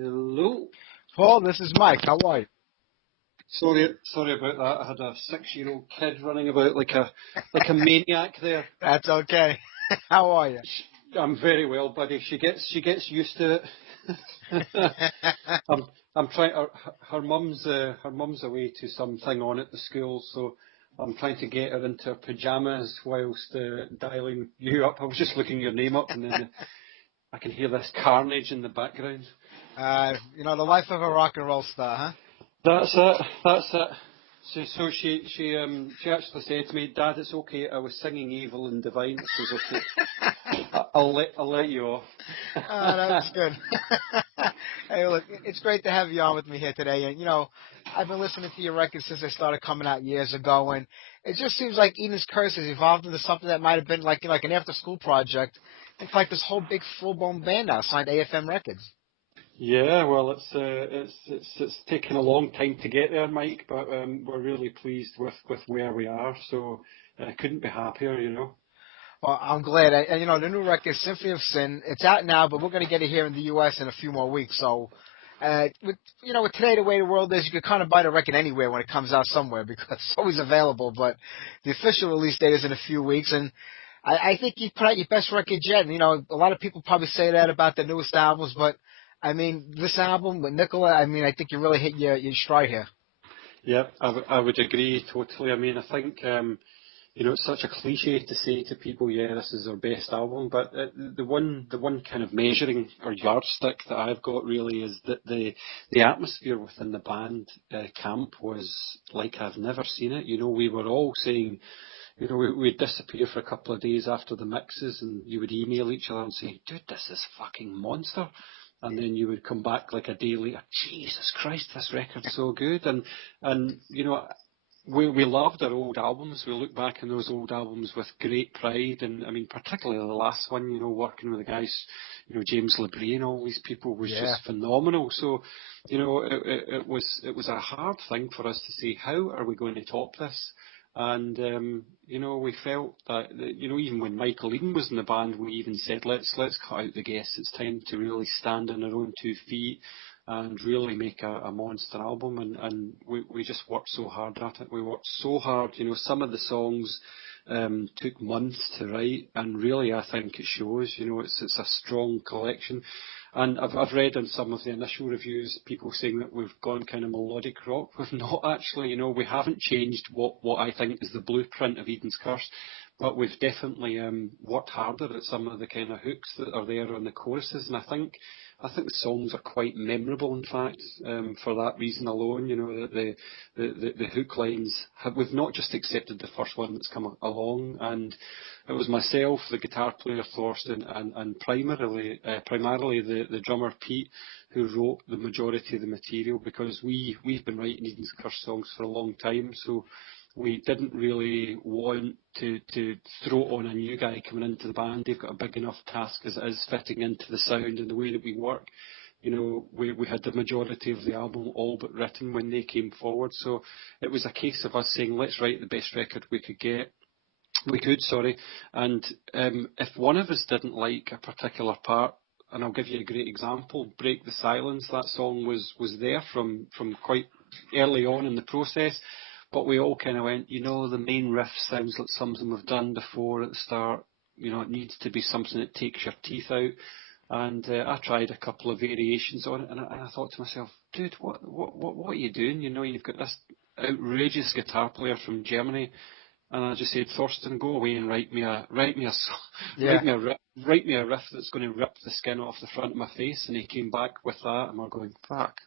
Hello. Paul, this is Mike. How are you? Sorry about that. I had a 6-year-old kid running about like a maniac there. That's okay. How are you? I'm very well, buddy. She gets used to it. I'm trying. Her mum's away to something on at the school, so I'm trying to get her into her pajamas whilst dialing you up. I was just looking your name up, and then I can hear this carnage in the background. The life of a rock and roll star, huh? That's it. That's it. So she actually said to me, "Dad, it's okay. I was singing Evil and Divine." I says, "Okay, I'll let you off." That's good. Hey, look, it's great to have you on with me here today. And, I've been listening to your records since they started coming out years ago. And it just seems like Eden's Curse has evolved into something that might have been like an after-school project. It's like this whole big full-blown band now signed AFM Records. Yeah, well, it's taken a long time to get there, Mike, but we're really pleased with where we are. So I couldn't be happier. Well, I'm glad. And, the new record, Symphony of Sin, it's out now, but we're going to get it here in the U.S. in a few more weeks. So, with today the way the world is, you can kind of buy the record anywhere when it comes out somewhere because it's always available. But the official release date is in a few weeks. And I think you put out your best record yet. And, a lot of people probably say that about the newest albums. But, this album with Nicola, I think you really hit your stride here. Yeah, I would agree totally. I think. It's such a cliche to say to people, yeah, this is our best album, but the one kind of measuring or yardstick that I've got really is that the atmosphere within the band camp was like I've never seen it. We were all saying, we'd disappear for a couple of days after the mixes, and you would email each other and say, dude, this is fucking monster. And then you would come back like a day later, Jesus Christ, this record's so good. And we loved our old albums. We look back on those old albums with great pride, and particularly the last one. Working with the guys, James LeBrie and all these people was just phenomenal. So, it was a hard thing for us to say, how are we going to top this? And we felt that even when Michael Eden was in the band, we even said, let's cut out the guests. It's time to really stand on our own 2 feet and really make a monster album, and we just worked so hard at it. We worked so hard, some of the songs took months to write, and really I think it shows, it's a strong collection. And I've read in some of the initial reviews people saying that we've gone kind of melodic rock. We've not actually, we haven't changed what I think is the blueprint of Eden's Curse, but we've definitely worked harder at some of the kind of hooks that are there on the choruses, and I think the songs are quite memorable, in fact, for that reason alone. That the hook lines we've not just accepted the first one that's come along, and it was myself, the guitar player Thorsten, and primarily the drummer Pete, who wrote the majority of the material, because we've been writing Eden's Curse songs for a long time, so we didn't really want to throw on a new guy coming into the band. They've got a big enough task as it is, fitting into the sound and the way that we work. We had the majority of the album all but written when they came forward. So it was a case of us saying, let's write the best record we could get. And if one of us didn't like a particular part, and I'll give you a great example, Break the Silence, that song was there from quite early on in the process. But we all kind of went, the main riff sounds like something we've done before at the start. It needs to be something that takes your teeth out. And I tried a couple of variations on it, and I thought to myself, dude, what are you doing? You've got this outrageous guitar player from Germany, and I just said, Thorsten, go away and write me a riff that's going to rip the skin off the front of my face. And he came back with that, and we're going, fuck.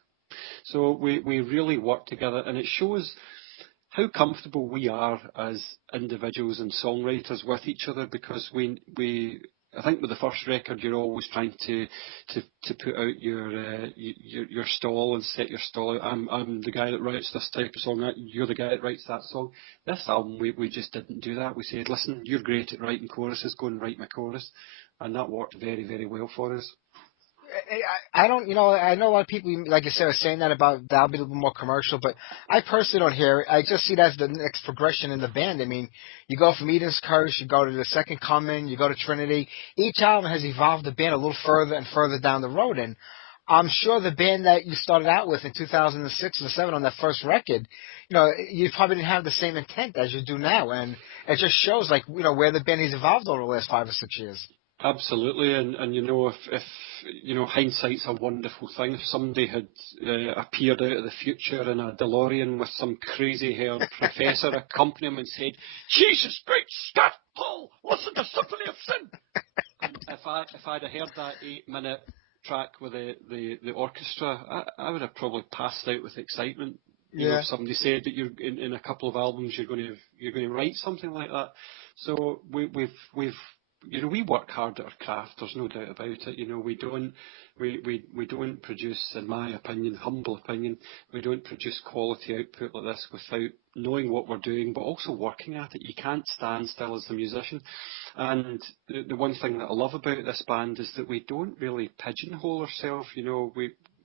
So we really worked together, and it shows how comfortable we are as individuals and songwriters with each other, because I think with the first record you're always trying to put out your stall and set your stall out. I'm the guy that writes this type of song, you're the guy that writes that song. This album we just didn't do that. We said, listen, you're great at writing choruses, go and write my chorus, and that worked very, very well for us. I don't, I know a lot of people, like you said, are saying that about that'll be a little more commercial, but I personally don't hear it. I just see that as the next progression in the band. You go from Eden's Curse, you go to the Second Coming, you go to Trinity. Each album has evolved the band a little further and further down the road, and I'm sure the band that you started out with in 2006 or 7 on that first record, you probably didn't have the same intent as you do now, and it just shows like where the band has evolved over the last 5 or 6 years. Absolutely, and if hindsight's a wonderful thing. If somebody had appeared out of the future in a DeLorean with some crazy-haired professor accompanying him and said, "Jesus, great Scott, Paul, listen to Symphony of Sin," and if I'd have heard that 8-minute track with the orchestra, I would have probably passed out with excitement. Yeah. If somebody said that you're in a couple of albums you're going to write something like that. So we work hard at our craft. There's no doubt about it. We don't produce, in my opinion, humble opinion, we don't produce quality output like this without knowing what we're doing, but also working at it. You can't stand still as a musician. And the one thing that I love about this band is that we don't really pigeonhole ourselves.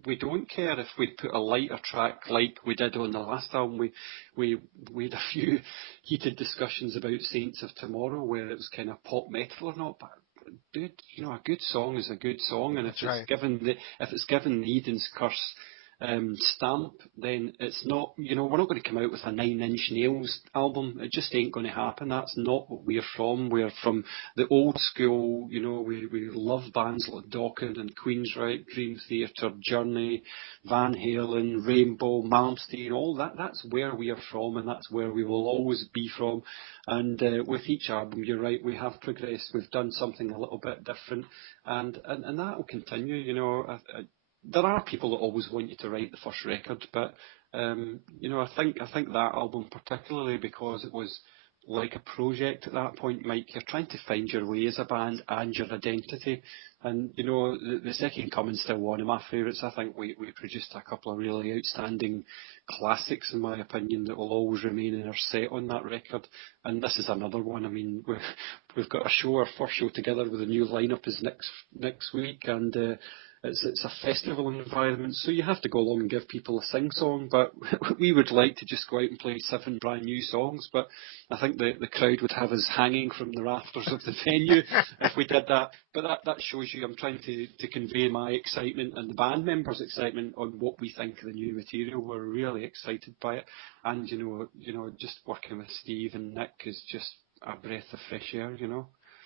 We don't care if we put a lighter track like we did on the last album. We had a few heated discussions about Saints of Tomorrow where it was kind of pop metal or not, but dude, a good song is a good song, and if it's given the Eden's Curse stamp, then it's not, we're not going to come out with a Nine Inch Nails album. It just ain't going to happen. That's not what we're from. We're from the old school, we love bands like Dokken and Queensryche, Dream Theater, Journey, Van Halen, Rainbow, Malmsteen, all that. That's where we are from, and that's where we will always be from. And with each album, you're right, we have progressed. We've done something a little bit different, and that will continue. There are people that always want you to write the first record, but I think that album particularly, because it was like a project at that point, Mike. You're trying to find your way as a band and your identity. And the Second Coming's still one of my favourites. I think we produced a couple of really outstanding classics, in my opinion, that will always remain in our set on that record. And this is another one. I mean, we've got our first show together with a new lineup is next week, and it's a festival environment, so you have to go along and give people a sing-song, but we would like to just go out and play 7 brand new songs, but I think the crowd would have us hanging from the rafters of the venue if we did that. But that shows you I'm trying to convey my excitement and the band members' excitement on what we think of the new material. We're really excited by it, and just working with Steve and Nick is just a breath of fresh air.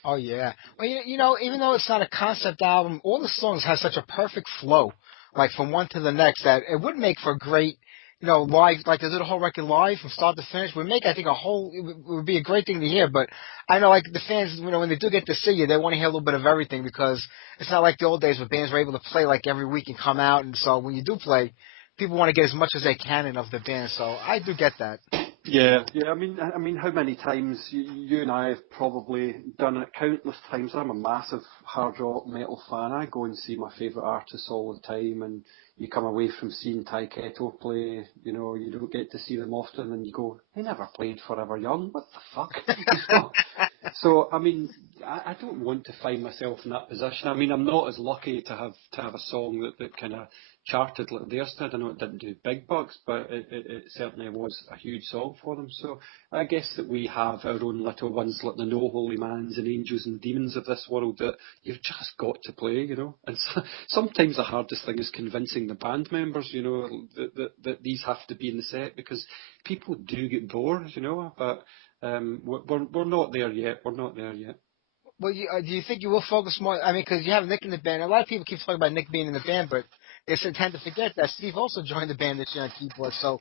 Oh yeah. Well, even though it's not a concept album, all the songs have such a perfect flow, like from one to the next, that it would make for a great, live, like to do the whole record live from start to finish would make, I think, it would be a great thing to hear. But I know, like, the fans, when they do get to see you, they want to hear a little bit of everything, because it's not like the old days where bands were able to play like every week and come out, and so when you do play, people want to get as much as they can in of the band. So I do get that. Yeah. I mean, how many times you and I have probably done it countless times. I'm a massive hard rock metal fan. I go and see my favourite artists all the time, and you come away from seeing Ty Kettle play. You don't get to see them often, and you go, they never played Forever Young. What the fuck? So I mean, I don't want to find myself in that position. I mean, I'm not as lucky to have a song that kind of charted like theirs did. I know it didn't do big bucks, but it certainly was a huge song for them. So I guess that we have our own little ones like the No Holy Mans and Angels and Demons of this world that you've just got to play, And sometimes the hardest thing is convincing the band members, that these have to be in the set, because people do get bored, But we're not there yet. We're not there yet. Well, do you think you will focus more? I mean, because you have Nick in the band. A lot of people keep talking about Nick being in the band, but they tend to forget that Steve also joined the band this year on keyboard. So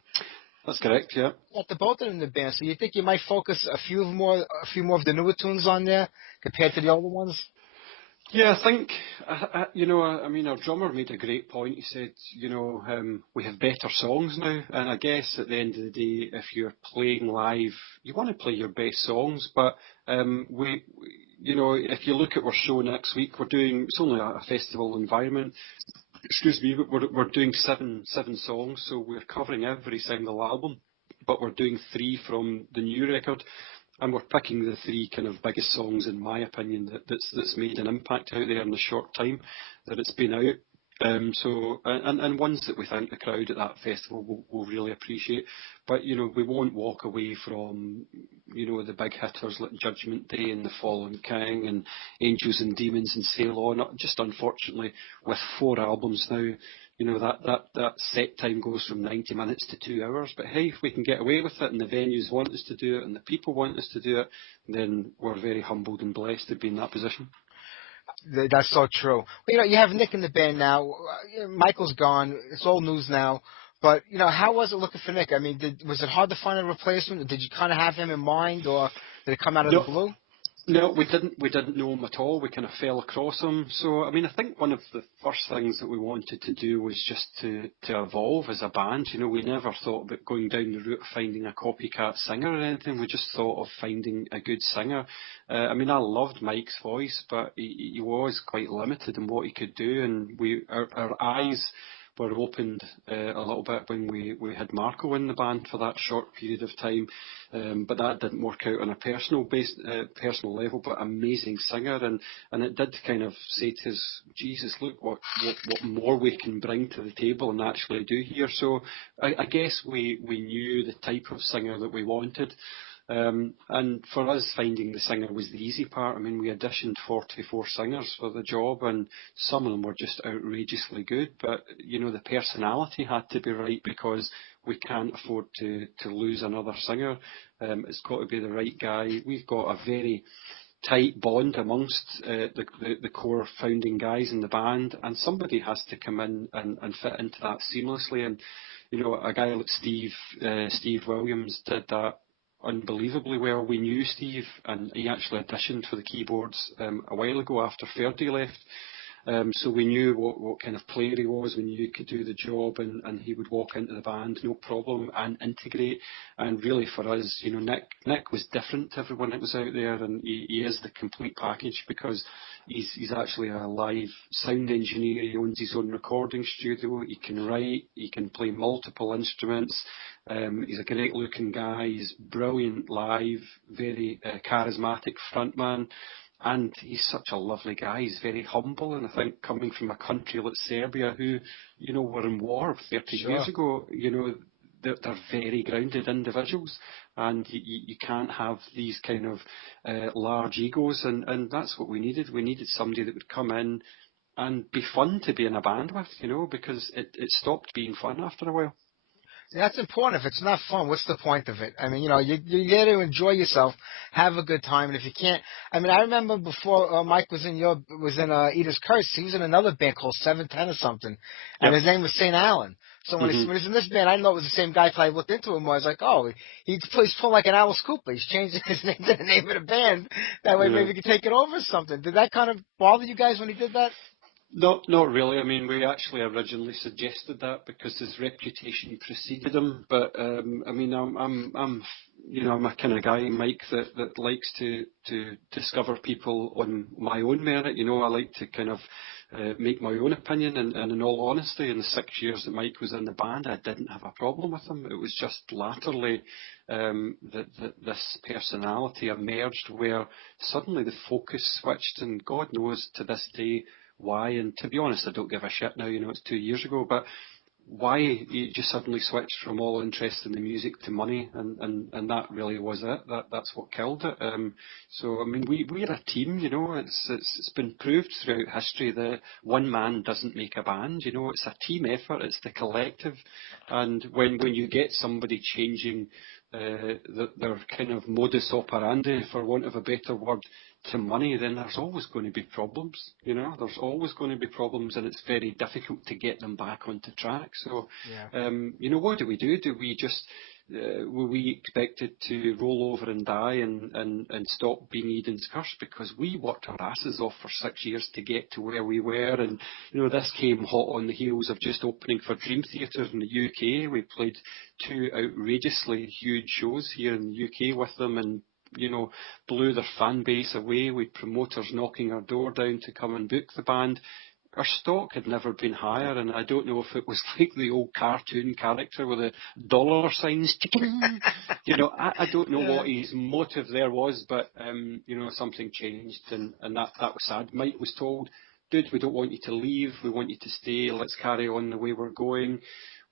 that's correct. Yeah. Got the both of them in the band. So you think you might focus a few more of the newer tunes on there compared to the older ones? Yeah, I think, I mean, our drummer made a great point. He said, we have better songs now. And I guess at the end of the day, if you're playing live, you want to play your best songs. But if you look at our show next week, it's only a festival environment. Excuse me, but we're doing seven songs, so we're covering every single album. But we're doing 3 from the new record. And we're picking the 3 kind of biggest songs, in my opinion, that's made an impact out there in the short time that it's been out. And ones that we think the crowd at that festival will really appreciate. But, we won't walk away from, the big hitters like Judgment Day and The Fallen King and Angels and Demons and Sail On. Just unfortunately, with 4 albums now, that set time goes from 90 minutes to 2 hours. But hey, if we can get away with it and the venues want us to do it and the people want us to do it, then we're very humbled and blessed to be in that position. That's so true. Well, you have Nick in the band now. Michael's gone. It's old news now. But, how was it looking for Nick? I mean, was it hard to find a replacement? Did you kind of have him in mind, or did it come out of the blue? No, we didn't know him at all. We kind of fell across him. So, I mean, I think one of the first things that we wanted to do was just to evolve as a band. We never thought about going down the route of finding a copycat singer or anything. We just thought of finding a good singer. I mean, I loved Mike's voice, but he was quite limited in what he could do, and our eyes were opened a little bit when we had Marco in the band for that short period of time, but that didn't work out on a personal level. But amazing singer, and it did kind of say to us, Jesus, look what more we can bring to the table and actually do here. So I guess we knew the type of singer that we wanted. And for us, finding the singer was the easy part. I mean, we auditioned 44 singers for the job, and some of them were just outrageously good. But, the personality had to be right, because we can't afford to lose another singer. It's got to be the right guy. We've got a very tight bond amongst the core founding guys in the band, and somebody has to come in and fit into that seamlessly. And, a guy like Steve Williams did that unbelievably well. We knew Steve, and he actually auditioned for the keyboards a while ago after Ferdy left. So we knew what kind of player he was. We knew he could do the job, and he would walk into the band no problem and integrate. And really for us, Nick was different to everyone that was out there, and he is the complete package, because he's actually a live sound engineer. He owns his own recording studio. He can write. He can play multiple instruments. He's a great looking guy. He's brilliant live, very charismatic frontman. And he's such a lovely guy. He's very humble, and I think coming from a country like Serbia, who, were in war 30 years ago, they're very grounded individuals, and you can't have these kind of large egos, and that's what we needed. We needed somebody that would come in and be fun to be in a band with, because it stopped being fun after a while. That's important. If it's not fun, what's the point of it? I mean, you're there to enjoy yourself, have a good time, and if you can't, I mean, I remember before Mike was in Eater's Curse, he was in another band called 710 or something, and his name was St. Alan. So when he was in this band, I didn't know it was the same guy until I looked into him. I was like, oh, he's pulling like an Alice Cooper. He's changing his name to the name of the band. That way maybe he could take it over or something. Did that kind of bother you guys when he did that? Not really. I mean, we actually originally suggested that because his reputation preceded him. But I mean, I'm a kind of guy, Mike, that likes to discover people on my own merit. I like to kind of make my own opinion. And in all honesty, in the 6 years that Mike was in the band, I didn't have a problem with him. It was just latterly that this personality emerged, where suddenly the focus switched, and God knows to this day why. And to be honest, I don't give a shit now, it's 2 years ago, but why he just suddenly switched from all interest in the music to money, and that really was it. That's what killed it. So I mean, we're a team, it's been proved throughout history that one man doesn't make a band. It's a team effort. It's the collective, and when you get somebody changing their kind of modus operandi, for want of a better word, to money, then there's always going to be problems. There's always going to be problems, and it's very difficult to get them back onto track. So, what do we do? Do we just were we expected to roll over and die and stop being Eden's Curse? Because we worked our asses off for 6 years to get to where we were, and this came hot on the heels of just opening for Dream Theatre in the UK. We played 2 outrageously huge shows here in the UK with them, and blew their fan base away, with promoters knocking our door down to come and book the band. Our stock had never been higher, and I don't know if it was like the old cartoon character with the dollar signs. I don't know what his motive there was, but something changed, and that was sad. Mike was told dude, we don't want you to leave. We want you to stay. Let's carry on the way we're going.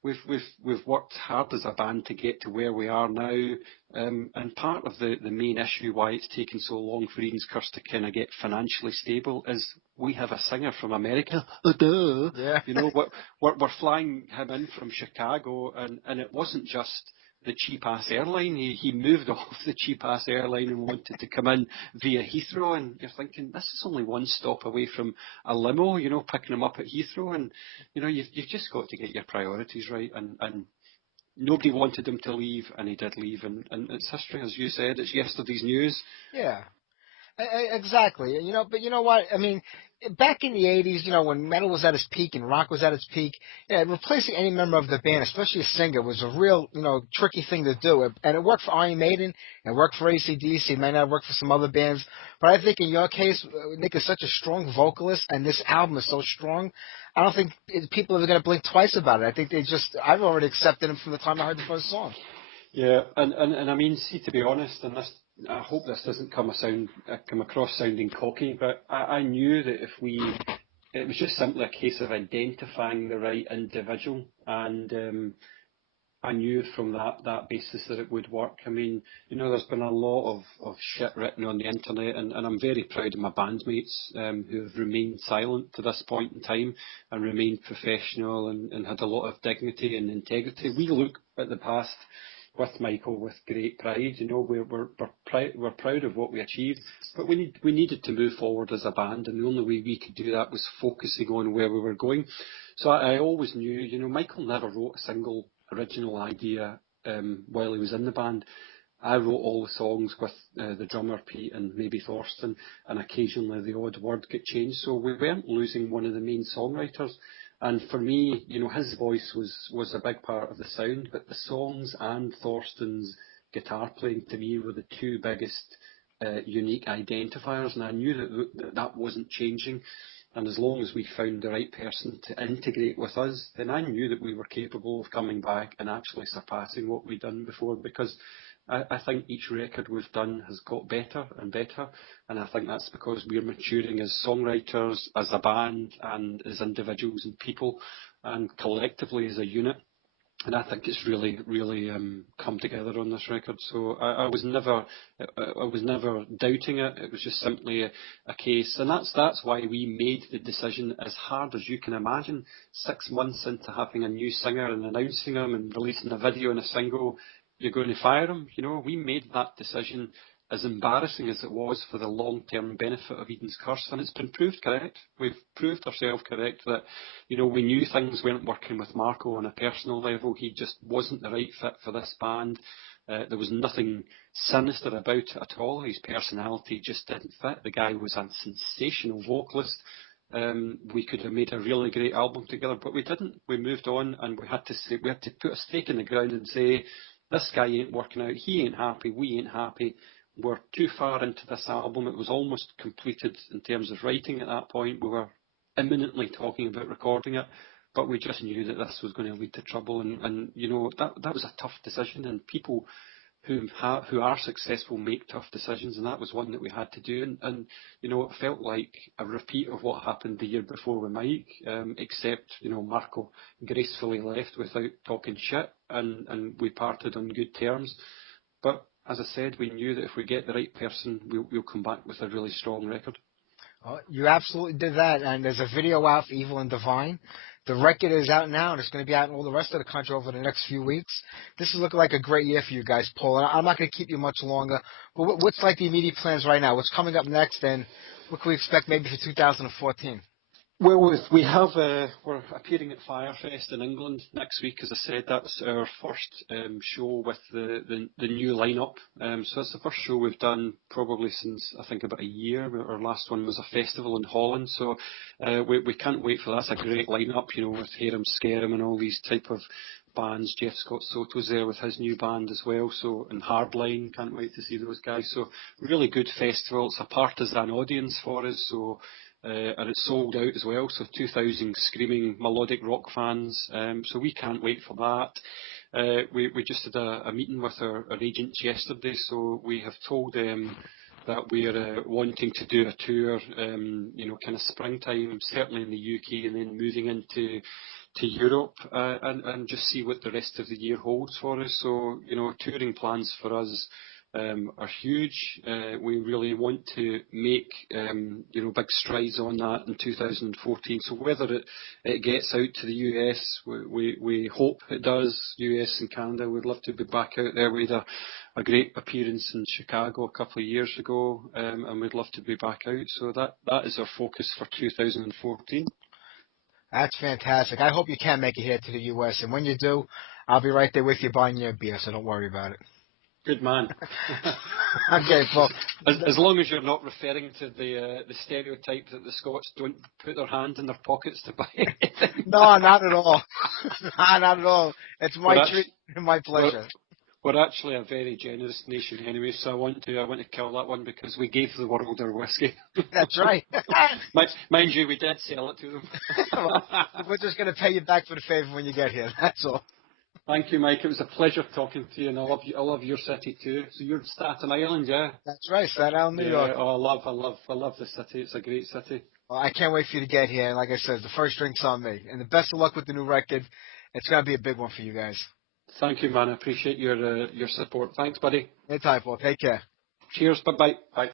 We've worked hard as a band to get to where we are now, and part of the main issue why it's taken so long for Eden's Curse to kind of get financially stable is we have a singer from America. Duh. Yeah. You know, we're flying him in from Chicago, and it wasn't just the cheap-ass airline. He moved off the cheap-ass airline and wanted to come in via Heathrow, and you're thinking, this is only one stop away from a limo, you know, picking him up at Heathrow, and, you know, you've just got to get your priorities right, and nobody wanted him to leave, and he did leave, and it's history, as you said, it's yesterday's news. Yeah. Exactly. You know, but you know what? I mean, back in the 80s, you know, when metal was at its peak and rock was at its peak, yeah, replacing any member of the band, especially a singer, was a real, you know, tricky thing to do. And it worked for Iron Maiden, it worked for AC/DC, it might not work for some other bands. But I think in your case, Nick is such a strong vocalist, and this album is so strong, I don't think people are going to blink twice about it. I think I've already accepted him from the time I heard the first song. Yeah, and I mean, see, to be honest, and this, I hope this doesn't come across sounding cocky, but I knew that it was just simply a case of identifying the right individual, and I knew from that basis that it would work. I mean, you know, there's been a lot of shit written on the internet, and I'm very proud of my bandmates who have remained silent to this point in time and remained professional and had a lot of dignity and integrity. We look at the past with Michael with great pride. You know, we're proud of what we achieved, but we needed to move forward as a band, and the only way we could do that was focusing on where we were going. So I always knew, you know, Michael never wrote a single original idea while he was in the band. I wrote all the songs with the drummer Pete and maybe Thorsten, and occasionally the odd word get changed. So we weren't losing one of the main songwriters. And for me, you know, his voice was a big part of the sound, but the songs and Thorsten's guitar playing to me were the two biggest unique identifiers, and I knew that wasn't changing. And as long as we found the right person to integrate with us, then I knew that we were capable of coming back and actually surpassing what we'd done before, because I think each record we've done has got better and better, and I think that's because we're maturing as songwriters, as a band, and as individuals and people, and collectively as a unit. And I think it's really, really come together on this record. So I was never doubting it. It was just simply a case, and that's why we made the decision, as hard as you can imagine, 6 months into having a new singer and announcing him and releasing a video and a single, you're going to fire him. You know, we made that decision, as embarrassing as it was, for the long-term benefit of Eden's Curse, and it's been proved correct. We've proved ourselves correct that, you know, we knew things weren't working with Marco on a personal level. He just wasn't the right fit for this band. There was nothing sinister about it at all. His personality just didn't fit. The guy was a sensational vocalist. We could have made a really great album together, but we didn't. We moved on, and we had to put a stake in the ground and say, this guy ain't working out. He ain't happy. We ain't happy. We're too far into this album. It was almost completed in terms of writing at that point. We were imminently talking about recording it, but we just knew that this was going to lead to trouble. And you know, that was a tough decision, and people who are successful make tough decisions, and that was one that we had to do. And you know, it felt like a repeat of what happened the year before with Mike, except, you know, Marco gracefully left without talking shit, and we parted on good terms. But as I said, we knew that if we get the right person, we'll come back with a really strong record. Oh, you absolutely did that, and there's a video out for Evil and Divine. The record is out now, and it's going to be out in all the rest of the country over the next few weeks. This is looking like a great year for you guys, Paul, and I'm not going to keep you much longer. But what's like the immediate plans right now? What's coming up next, and what can we expect maybe for 2014? Well, we're appearing at Firefest in England next week. As I said, that's our first show with the new lineup. So it's the first show we've done probably since, I think, about a year. Our last one was a festival in Holland. So we can't wait for that. That's a great lineup, you know, with Harem Scarum and all these type of bands. Jeff Scott Soto's there with his new band as well. So, and Hardline, can't wait to see those guys. So really good festival. It's a partisan audience for us. So. And it's sold out as well, so 2,000 screaming melodic rock fans. So we can't wait for that. We just had a meeting with our agents yesterday, so we have told them that we're wanting to do a tour, kind of springtime, certainly in the UK, and then moving into Europe, and just see what the rest of the year holds for us. So, touring plans for us are huge. We really want to make, big strides on that in 2014. So whether it gets out to the US, we hope it does, US and Canada. We'd love to be back out there. We had a great appearance in Chicago a couple of years ago, and we'd love to be back out. So that is our focus for 2014. That's fantastic. I hope you can make it here to the U.S. And when you do, I'll be right there with you buying you a beer, so don't worry about it. Good man. Okay, well, as long as you're not referring to the stereotype that the Scots don't put their hand in their pockets to buy anything. No, not at all. Not at all. It's my treat and my pleasure. We're actually a very generous nation anyway, so I want to kill that one because we gave the world our whiskey. That's right. Mind you, we did sell it to them. Well, we're just going to pay you back for the favor when you get here. That's all. Thank you, Mike. It was a pleasure talking to you, and I love your city too. So you're Staten Island, yeah? That's right, Staten Island, New York. Oh, I love the city. It's a great city. Well, I can't wait for you to get here. And like I said, the first drink's on me. And the best of luck with the new record. It's going to be a big one for you guys. Thank you, man. I appreciate your support. Thanks, buddy. Anytime, Paul. Take care. Cheers. Bye-bye. Bye.